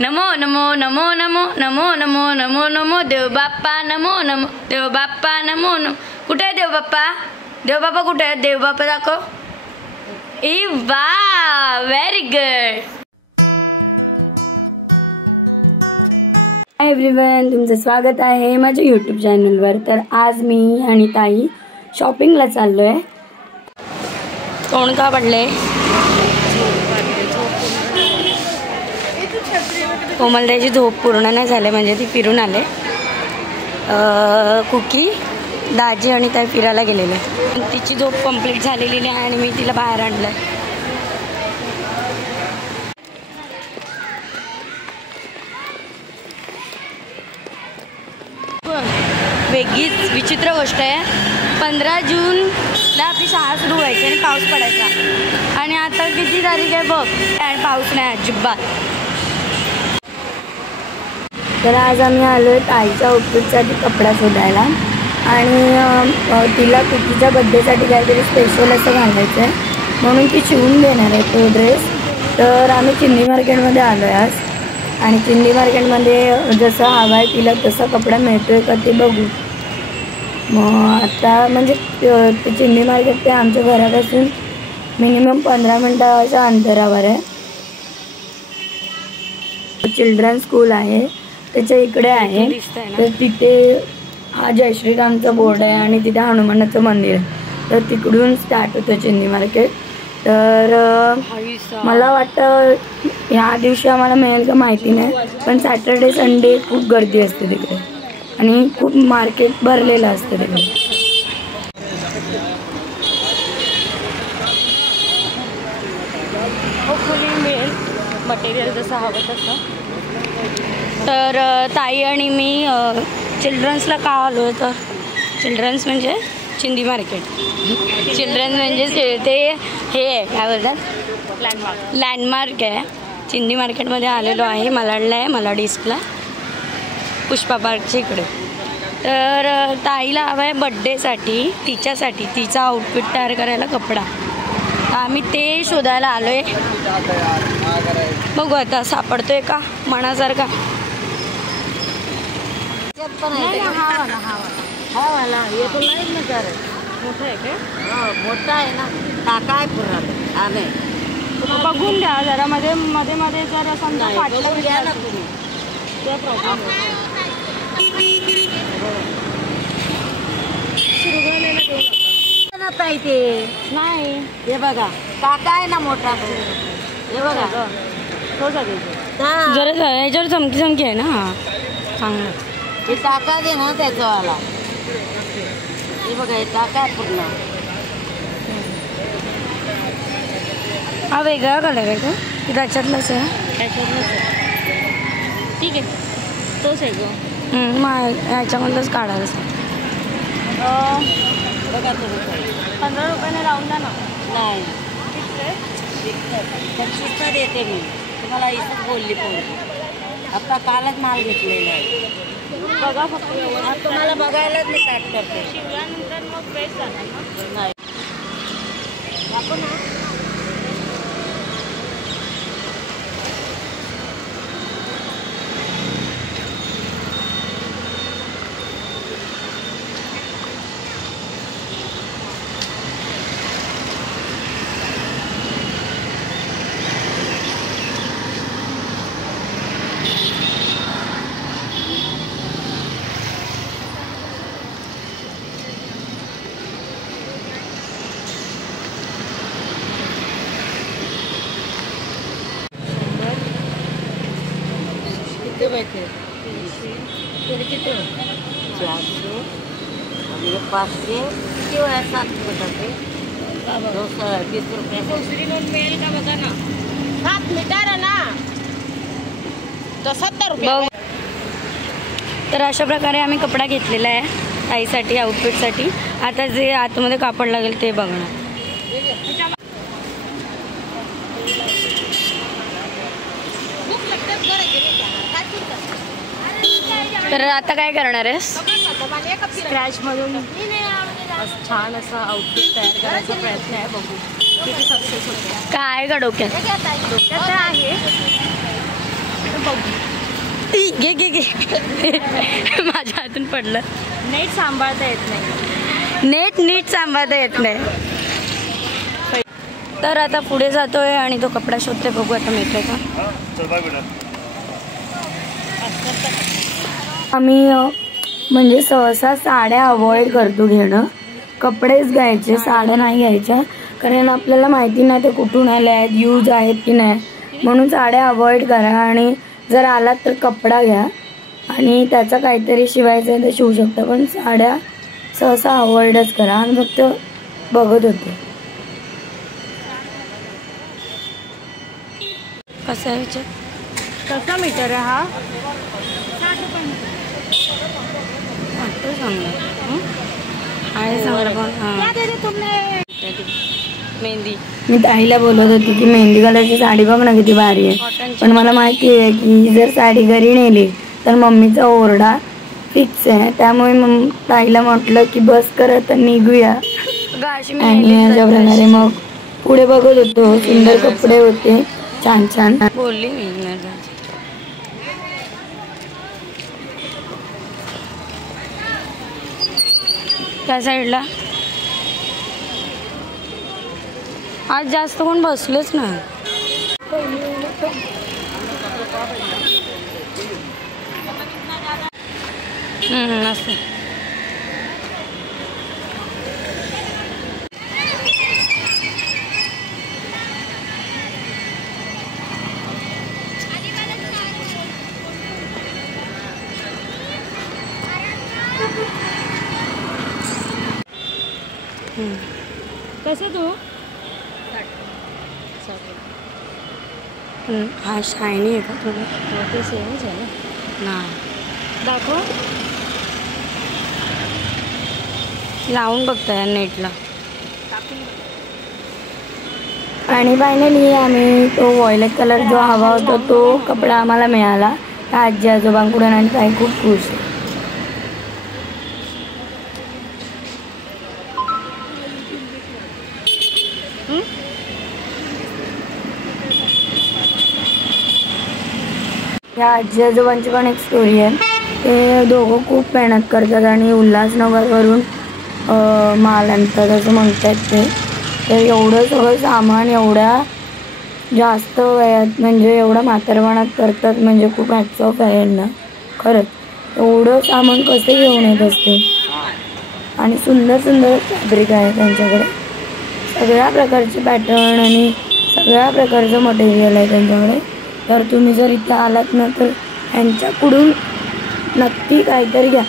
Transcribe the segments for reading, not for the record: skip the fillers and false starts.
नमो नमो नमो नमो नमो नमो नमो नमो देव बाप्पा नमो नमो देव बाप्पा नमो नमो. कुठे आहे देव बाप्पा? देव बाप्पा कुठे आहे? देव बाप्पा दाखव. ई वा, व्हेरी गुड. हाय एव्हरीवन, तुमचं स्वागत आहे माझ्या यूट्यूब चॅनलवर. तर आज मी आणि ताई शॉपिंगला चाललोय. तोंड का पडले? कोमलताईची झोप पूर्ण नाही झाली, म्हणजे ती फिरून आले. कुकी, दाजी आणि ताई फिरायला गेलेले. तिची झोप कंप्लीट झालेली नाही आणि मी तिला बाहेर आणलं. वेगळीच विचित्र गोष्ट आहे. 15 जूनला आपली शाळा सुरू व्हायची आणि पाऊस पडायचा, आणि आता किती तारीख आहे बघ, आणि पाऊस नाही अजिबात. तर आज आम्ही आलो आहे ताईच्या आउटफिटसाठी कपडा शोधायला, आणि तिला कुकीच्या बड्डेसाठी काहीतरी स्पेशल असं घालायचं आहे, म्हणून ती शिवून देणार आहे तो ड्रेस. तर आम्ही चिंदी मार्केटमध्ये आलो आहे आज, आणि चिंदी मार्केटमध्ये जसं हवा आहे तिला तसा कपडा मिळतो आहे का ते बघू. मग आता म्हणजे ते चिंदी मार्केट ते आमच्या घरापासून मिनिमम 15 मिनटाच्या अंतरावर आहे. चिल्ड्रन स्कूल आहे त्याच्या इकडे आहे. तर तिथे हा जय श्रीरामचा बोर्ड आहे आणि तिथे हनुमानाचं मंदिर आहे. तर तिकडून स्टार्ट होतं चिंदी मार्केट. तर मला वाटतं ह्या दिवशी आम्हाला मिळेल का माहिती नाही, पण सॅटर्डे संडे खूप गर्दी असते तिकडे आणि खूप मार्केट भरलेलं असतं तिकडे. होपफुली मिळेल मटेरियल जसं हवं तसं. तर ताई आणि मी चिल्ड्रन्सला का आलो आहे, तर चिल्ड्रन्स म्हणजे चिंदी मार्केट. चिल्ड्रन्स म्हणजे ते हे आहे काय बोलतात, लँडमार्क आहे. चिंदी मार्केटमध्ये आलेलो आहे. मलाडला आहे, मलाड ईस्टला, पुष्पा पार्कच्या इकडे. तर ताईला हवा आहे बड्डेसाठी, तिच्यासाठी तिचा आउटफिट तयार करायला कपडा. आम्ही ते शोधायला आलो आहे. बघू आता सापडतोय का मनासारखा. मोठा आहे ना, टाका आहे पूर्ण. बघून द्या जरा, मध्ये मध्ये मध्ये जर समजा फाटलं घ्या ना तुम्ही. ते नाही, हे बघा टाका आहे ना मोठा, हे बघा जरा याच्यावर चमकी चमकी आहे ना. हा चांगलं, हे टाका दे ना त्याच्यावाला. हे बघा हे टाका आहे पूर्ण. हा वेगळा कलर आहे का? त्याच्यातलाच आहे. त्याच्यातलंच आहे. ठीक आहे, तोच आहे गं. ह्याच्यामधलंच काढायचं. बघा तुम्ही 15 रुपयाने लावून द्या ना. नाही 25 देते मी तुम्हाला. इथंच बोलली पोरगी. आता कालच माल घेतलेला आहे. बघा फक्त तुम्हाला बघायलाच मी पॅक करते. शिवल्यानंतर मग फ्रेश जाणार ना. नाही आपण बैठे 400 आणि 500 किती वेळा 7 रुपये 20 रुपये. दुसरी नोट मिळेल का बघा ना. 7 मीटर ना, तो 70 रुपये. तर अशा प्रकारे आम्ही कपडा घेतलेला आहे ताईसाठी, आउटफिटसाठी. आता जे आतमध्ये कापड लागेल ते बघणार. तर आता काय करणार आहेस? स्क्रॅचमधून छान असा आउटफिट तयार करायचा प्रयत्न आहे. बघू किती सक्सेस होते. काय का डोक्यात? डोक्यात आहे घे घे घे माझ्या हातून पडलं. नीट सांभाळता येत नाही. नीट सांभाळता येत नाही. तर आता पुढे जातोय आणि तो कपडा शोधते. बघू आता मिळतोय का. आम्ही म्हणजे सहसा साड्या अवॉइड करतो घेणं. कपडेच घ्यायचे, साड्या नाही घ्यायच्या. कारण आपल्याला माहिती नाही ते कुठून आले आहेत, यूज आहेत की नाही. म्हणून साड्या अवॉइड करा आणि जर आलात तर कपडा घ्या आणि त्याचा काहीतरी शिवायचं आहे तर शिवू शकता. पण साड्या सहसा अवॉइडच करा. आणि फक्त बघत होते. कसं आहे विचार. कसा मीटर आहे हा. 60 रुपये वाटतं चांगलं आहे चांगलं. पण मेहंदी मी ताईला बोलत होती की मेहंदी कलरची साडी बघ ना किती भारी आहे. पण मला माहिती आहे की जर साडी घरी नेली तर मम्मीचा ओरडा फिक्स आहे. त्यामुळे मग ताईला म्हटलं की बस करत निघूया. आणि अशा प्रकारे मग पुढे बघत होतो. सुंदर कपडे होते छान छान. बोलली मी त्या साईडला आज जास्त कोण बसलेच ना. असं कसं तू. हा शायनी आहे का थोडं. ते सेमच आहे ना. दाखव. लावून बघताय नेटला. आणि फायनली आम्ही तो व्हायलेट कलर जो हवा होता तो कपडा आम्हाला मिळाला. आजी आजोबांकडून आणि ताई खूप खुश. या आजी आजोबांची पण एक स्टोरी आहे. ते दोघं खूप मेहनत करतात आणि उल्हासनगरवरून माल आणतात असं म्हणतात ते. तर एवढं सगळं सामान एवढ्या जास्त वयात म्हणजे एवढं म्हातारपणात करतात म्हणजे खूप हॅट्स ऑफ आहे यांना खरंच. एवढं सामान कसं घेऊन येत असते. आणि सुंदर सुंदर फॅब्रिक आहे त्यांच्याकडे. सगळ्या प्रकारचे पॅटर्न आणि सगळ्या प्रकारचं मटेरियल आहे त्यांच्याकडे. तर तुम्ही जर इथं आलात ना तर यांच्याकडून नक्की काहीतरी घ्या.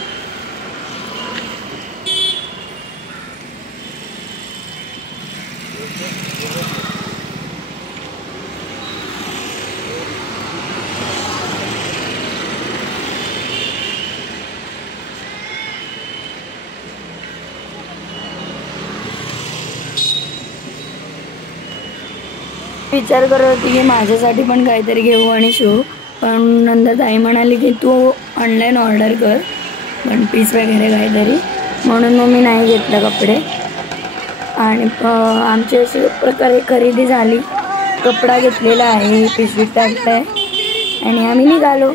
विचार करत होती की माझ्यासाठी पण काहीतरी घेऊ आणि शिवू. पण नंतर ताई म्हणाली की तू ऑनलाईन ऑर्डर कर वन पीस वगैरे काहीतरी. म्हणून मग मी नाही घेतलं कपडे. आणि आमची अशी प्रकारे खरेदी झाली. कपडा घेतलेला आहे, पिशवीत टाकला आहे आणि आम्ही निघालो.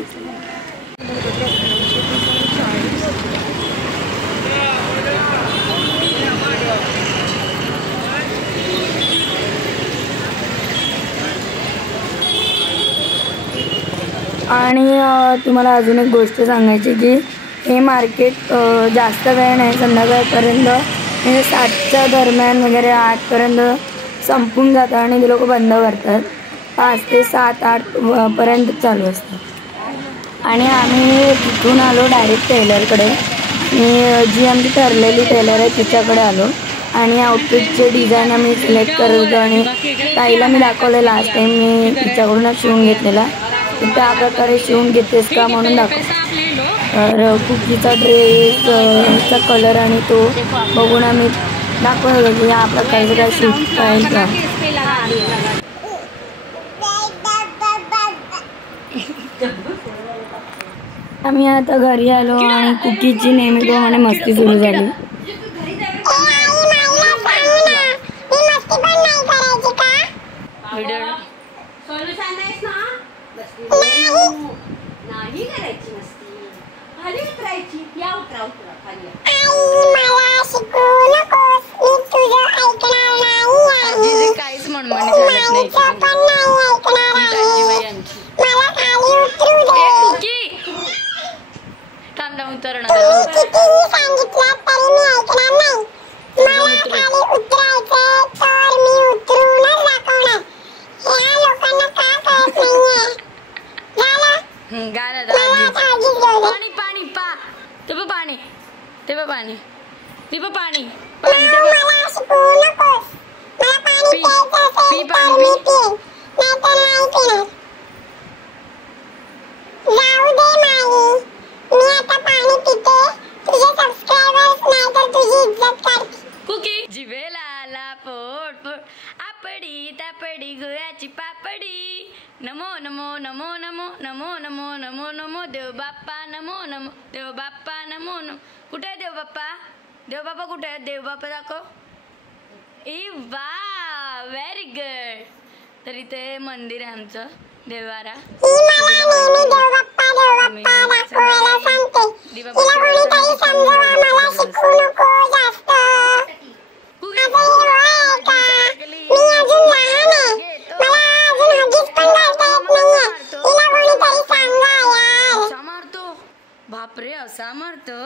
आणि तुम्हाला अजून एक गोष्ट सांगायची की हे मार्केट जास्त वेळ नाही, संध्याकाळपर्यंत म्हणजे 7च्या दरम्यान वगैरे 8पर्यंत संपून जातं आणि ते लोक बंद करतात. 5 ते 7, 8 पर्यंत चालू असतं. आणि आम्ही तिथून आलो डायरेक्ट टेलरकडे. आणि जी आमची ठरलेली टेलर आहे तिच्याकडे आलो आणि आउटफिटचे डिझाईन आम्ही सिलेक्ट करत होतो. आणि ताईला मी दाखवलं लास्ट टाईम मी तिच्याकडूनच शिवून घेतलेला. तर त्या प्रकारे शिवून घेतेस का म्हणून दाखव. तर कुकीचा ड्रेसचा कलर आणि तो बघून आम्ही दाखवत होतो की या प्रकारचं काय शूट पाहिजे का. आम्ही आता घरी आलो आणि कुकीची नेहमीप्रमाणे मस्ती सुरू झाली. नाही करायची मस्ती, खाली उतरायची. या उतरा उतरा खाली या. आजीचे काहीच म्हणमणी चालत नाही. आजीबाई यांची थांब थांब उतरणार. पाणी पाणी पा ते बघ पाणी, ते बघ पाणी, ते बघ पाणी, पाणी ते बघ. पी पी पाणी पी. कुकी जिभेला आला पोट पोट, आपडी तापडी गुळाची पापडी. नमो नमो नमो नमो नमो नमो नमो नमो देव बाप्पा नमो नमो देव बाप्पा नमो नमो. कुठे आहे देव बाप्पा? देव बाप्पा कुठे आहे? देव बाप्पा दाखव. ए वा व्हेरी गुड. तर इथे मंदिर आहे आमचं देवारा. बापरे असा मारतो.